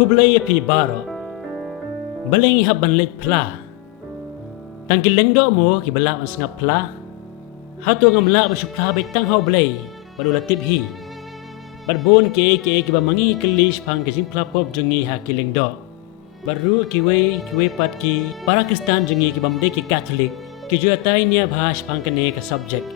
Kublai api baro. Baleng ihap banlet pla. Tangki lengdo mo ki balak ang sangap pla. Hatu ngam la basu pla bay tang hau balay. Baru latip hi. Barbon ke ba mangi kelish pang kajing pla pop jungi ha ki lengdo. Baru kiwe pat ki para Kristan jungi ki bamde ki Katolik. Ki juatai niya bahas pang kane ka subject.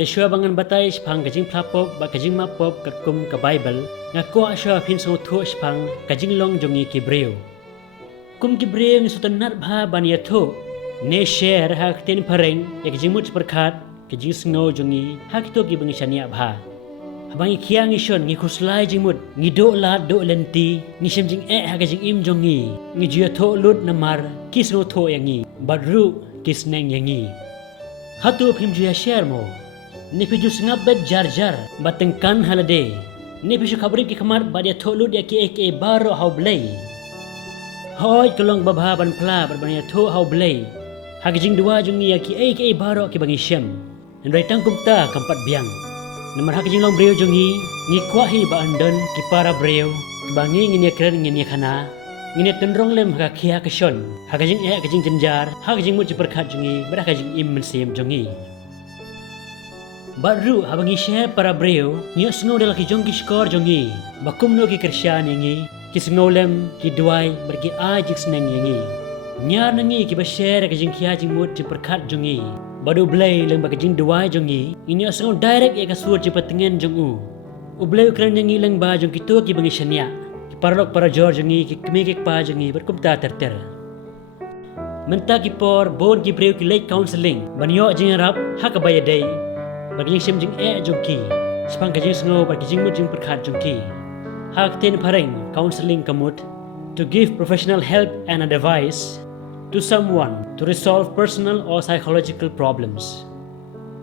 Teswa bangan batay pang kajing pla pop ba kajing mapop kakum ka Bible. Nga ko asya pin sa utho pang kajing long jungi ki Hebreo. Kum ki Hebreo ni sutanat bha baniya tho. Ne share ha kten pareng ya kajing mut perkat kajing sngo jungi ha kito ki bangi shania bha. Habang ikiang isyon ngi kuslay jingmut ngi do la do lenti ngi shemjing ha kajing im jongi ngi jia tho lut namar kis no tho yangi badru kis neng yangi. Hatu phim jia share mo. Ni piju ngabet jar batengkan halade. Ni piju khabri ki khamar badia tholut ya ki ek baro hau blai. Hoi kelong babha ban pla barbania tho hau blai. Hagijing dua jungi ya ki ek baro ki bangi syam. Ndai tang kumta kampat biang. Namar hagijing long breu jungi ngi kwahi ba andon ki para breu bangi ngi kren ngi khana. Ngi tenrong lem ha khia ka shon. Hagijing kajing jenjar hagijing mut perkhat jungi bara kajing im mensem jungi. Baru habang share para breu niyo snow dal ki jongi skor jongi bakum no ki Krisyan yangi ki snowlem ki duai berki ajik sneng yangi nyar nangi ki ba share ka jing khia jing mut ji perkhat jongi badu blai leng ba jing duai jongi ini snow direct ya ka sur ji patengen jongu u blai kran yangi leng ba jong ki to ki bangi shania ki parlok para jor jongi ki kmi ki pa jongi berkum ta ter menta ki por bon ki breu ki late counseling banyo jing rap hak ba yadai bagi semjing jongki sepang kajing sngo bagi jing mujing perkhat jongki hak ten pareng counseling kamut to give professional help and advice to someone to resolve personal or psychological problems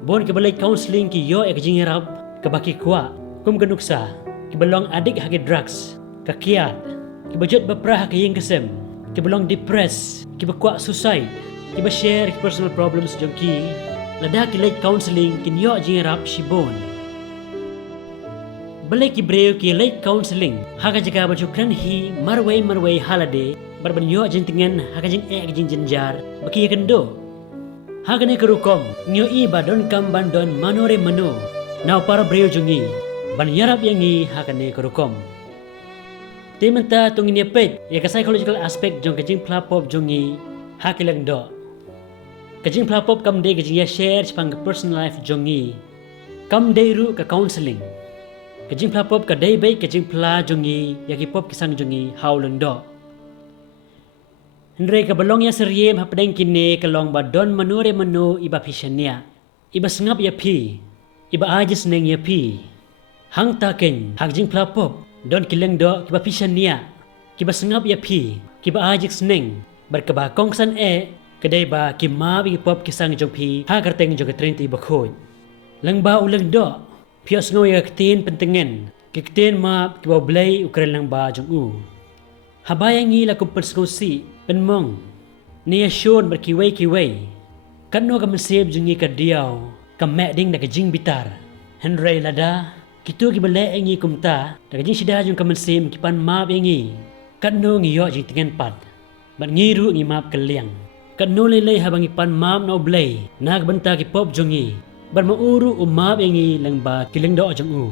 bon ke balai counseling ki yo kajing rab ke baki kwa kum kanuksa ki belong adik hagi drugs ka kiat ki bajut baprah ka ying kesem ki belong depressed ki bakwa suicide ki ba share personal problems jongki lada ki late counseling kinyo jing rap shibon balai ki breu ki late counseling haga jaga baju kran hi marway halade barbanyo jing tingen haga jing jing jenjar baki kendo haga ne kerukom nyo I badon kam bandon manore mano now para breu jungi ban yarap yangi haga ne kerukom tementa tungin pet ya ka psychological aspect jong kajing plapop jungi hakilang do kajing plapop kam de kajing ya share pang personal life jongi kam de ru ka counseling kajing plapop ka dei bai kajing pla jongi ya ki pop kisang jongi hauleng do Hendrai ka balong ya seriem hapdeng kine kalong ba don manure mano iba pishania iba sngap ya pi iba ajis neng ya pi hang taken hagjing plapop don kileng do kiba pishania kiba sngap ya pi kiba ajis neng berkaba kongsan kedai ba ki ma bi pop kisang jong pi ha karteng jong trenti bakhoi lang ba ulang do pios ngo ya ktin pentengen kikten ma ki ba blai ukren lang ba jong u habayang ngi la kumpens ngo si penmong ni shon ber kiwei kanno ka menseb jungi ka diaw ka meding na ka jing bitar henry lada kitu ki bale ngi kumta da jing sida jong ka mensem ki pan ma bengi kanno ngi yo jing tengen pat ban ngi ru ngi map kaliang kan nolay lay habang ipan mam na oblay nagbanta ki pop jongi bar mauru umab ingi lang ba kiling do jong u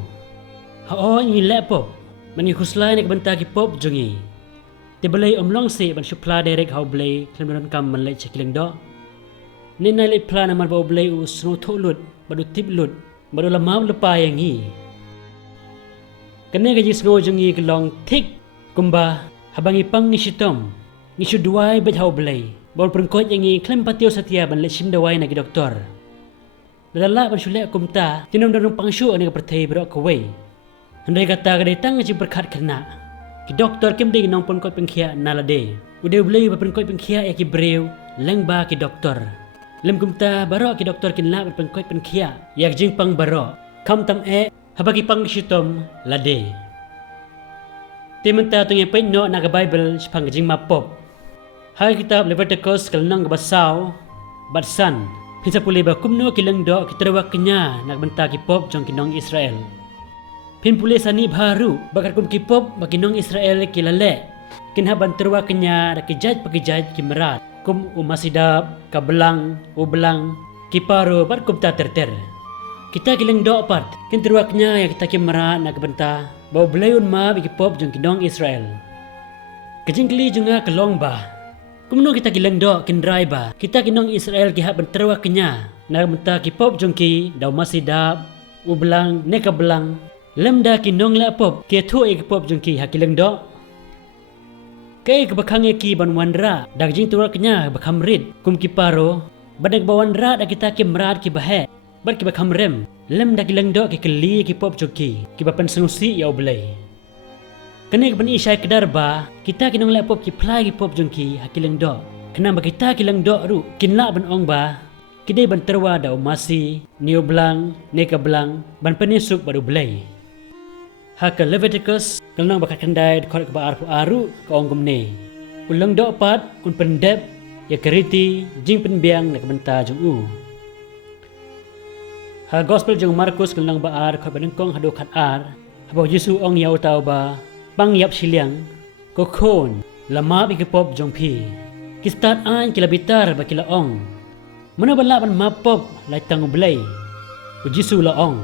hao ingi lepop man ngi kuslay nagbanta ki pop jongi te balay omlong se ban supla direct how blay klemron kam man lay kiling do ninay lay plan na man ba oblay u sno tholut badu tiblut badu lamam lupa yangi kanne ga jisno jongi klong thik kumba habang ipang ni sitom ni suduay bet how blay bol perengkot yangi klem patio satia ban lechim dawai nagi doktor lalala ban shule kumta tinom danung pangshu ani perthai bro kawai handai kata ga datang ji berkhat kena ki doktor kim ding nong perengkot pengkhia nalade ude blei ba perengkot pengkhia ya ki breu leng ba ki doktor lem kumta baro ki doktor kinla perengkot pengkhia yak jing pang baro kam tam habagi pang shitom lade tementa tung pe no naga bible spang jing mapop hai kitab Leviticus kalnang basaw batsan pinsa puli ba kumno kilang do kitrawak kenya nagbanta ki pop jong kinong Israel Pin sani baru bakar kum kipop bagi nong Israel kilale. Kinhaban terwa kenya rakijat kimerat. Kum umasidap, kabelang, ubelang, kiparo bar kum ta terter. Kita kileng do part, kin terwa kenya ya kita kimerat nak benta. Bau belayun ma bagi pop jong kinong Israel. Kejingkli junga kelong ba. Kumno kita kileng do kin dry ba. Kita kinong Israel kihat benterwa kenya. Nak benta kipop jong ki dau masidap, ubelang, nekabelang. Lemda kinong la pop ke thu ek pop jengki hakileng do kai ke bakang ki ban wanra dak jing tural kenya bakam rid kum ki paro badak bawan ra dak kita ki mrat ki bahe bar ki bakam rem lemda kileng do ki keli ki pop jengki ki bapan senusi ya oblei kene ke ban isai kedar ba kita kinong la pop ki plai ki pop jengki hakileng do kena ba kita kileng do ru kinla ban ong ba kidai ban terwa da umasi niu blang neka blang ban penisuk baru blei Haka Leviticus kalnang bakat kendai dekor ke baar aru ke onggum ne. Ulang do pat kun pendep ya keriti jing penbiang nak benta jung u. Ha gospel jung Markus kalnang baar ko benengkong hado khat ar. Habo Yesu ong yau tau ba pang yap siliang ko khon lama bi ke pop jung phi. Kistat an kila bitar ba kila ong. Mana bala ban mapop lai tang blai. Ko Yesu la ong.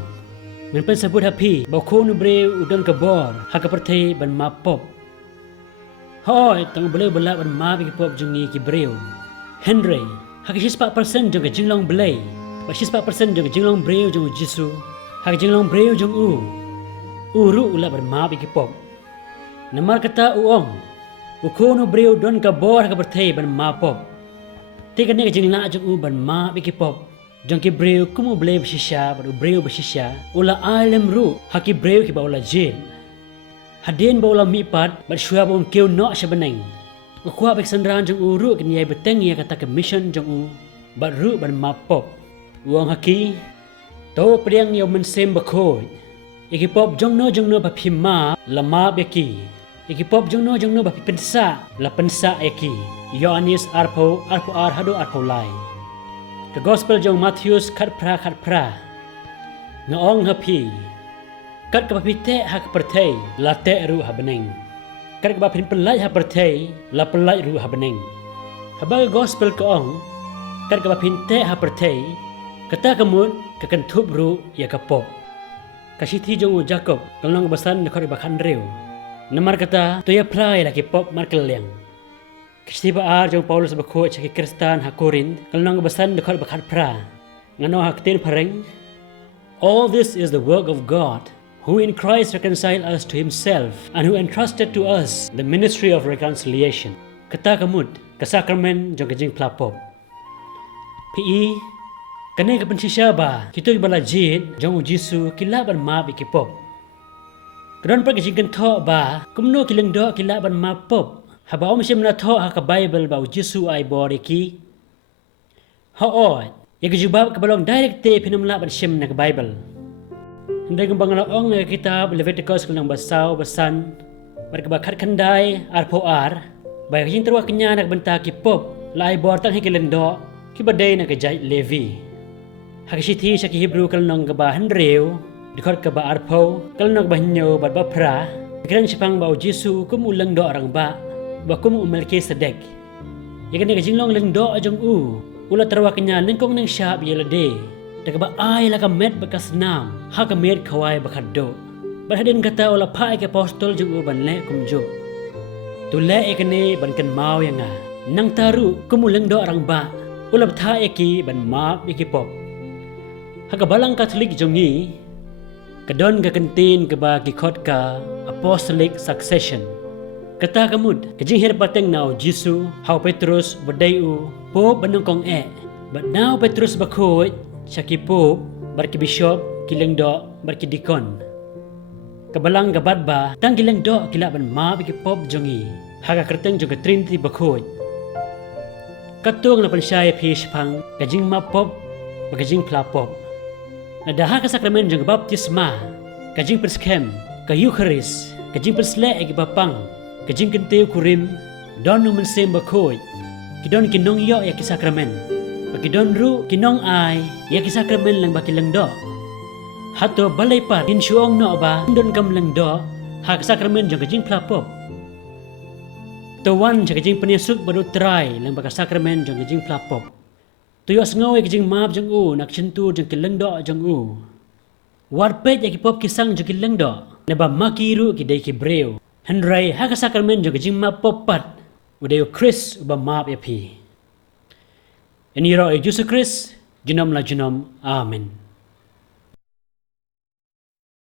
Men pensabut happy bau khonu breu udon ke bor haka perthei ban mapop hoi tang bleu bala ban ma bi pop jungi ki breu Henry haka 6% jong ke jinglong blai ba 6% jong ke jinglong breu jong Jisu haka jinglong breu jong uru ula ban ma bi pop namar kata uong khonu breu don ke bor haka perthei ban mapop tikane ke jingla jong ban ma bi pop jong ki breu kumu bleu besisha baru breu besisha ula alem ru haki breu ki baula jin hadin baula mipat bar shua bom keu no shabeneng ukwa bek sandran jong uru kin yai beteng ya kata ke mission jong u bar ru ban mapop uang haki to priang yo mensem bakoi iki pop jong no ba phima lama beki iki pop jong no ba pensa la pensa eki Yohanes arpo ar hado arpo lai ke gospel jong Matthews khat pra ngaong hapi kat ka pite hak perthei la te ru ha beneng kat ka pin pelai ha perthei la pelai ru ha beneng haba gospel ko ong kat ka pin te ha perthei kata kamut ka kan thup ru ya ka pop ka sithi jong Jacob kalong basan ne khori ba khan reu namar kata to ya plai la ki pop mar keleng Kestiba ar jong Paulus bakho chaki Kristan ha Korin kalnang basan dekat bakat pra ngano haktin pareng all this is the work of God who in Christ reconciled us to himself and who entrusted to us the ministry of reconciliation kata kamut ka sakramen jong jing plapop pi kane ka pensisya ba kito bala jid jong Jisu kilaban ma bi kipop kadon pa kijing tho ba kumno kileng do kilaban ma pop haba om sim na tho ha ka Bible ba Jisu ai bori ki ha oi ya jubab ka balong direct te pinamla ban sim na ka Bible ndai kung bangala ong na kitab Leviticus kung basaw basan bar ka bakhat khandai arpo ar ba kijing terwa kenya nak benta ki pop lai bor tang hikilendo ki badai na ka jai Levi ha ki sithi sa ki Hebrew kal nong ka ba hanreu dikot ka ba arpo kal nong ba nyo ba pra kran sipang ba Jisu kumulang do arang ba bakum Melkisedek yakan ka jinglong leng do ajong ula terwa kenya lengkong nang syab yelade daga ba ai la ka met bakas nam ha ka met khawai bakat do barhadin kata ula pai ke apostol jong ban le kumjo tu le ekane ban kan mau yanga nang taru kumuleng do arang ba ula tha eki ban ma ikipop ha ka balang Katolik jongi kadon ka kantin ka ba kikot ka apostolic succession kata kamud kajing her pateng nau Jisu hau Petrus badayu po banongkong but now Petrus bakhoy syaki po barki bishop kileng do barki dikon kabalang gabat ba tang kileng do kilaban ma biki pop jongi haga kerteng juga Trinity bakhoy katung na pansyay pish pang kajing ma pop bagajing pla pop nadaha ka sakramen jong baptisma kajing perskem ka Eucharist kajing persle egi bapang kajing kenteu kurim don nu mensem bakhoy kidon kinong yo ya kisakramen bakidon ru kinong ai ya kisakramen lang bakilang do Hato balay pat insyong no ba don kam lang do hak sakramen jang kajing plapop. Tawan jang kajing peniasuk baru try lang baka sakramen jang kajing plapop. Tuyos ngawi kajing maap jang nak cintu jang kilang do jang Warpet ya kipop kisang jang kilang do na ba makiru kidai kibreo. Henry hak sakramen jang kajing maap popat udayo Chris uba maap ya pi. Ini roh Yesus Kristus, jinom la jinom. Amen.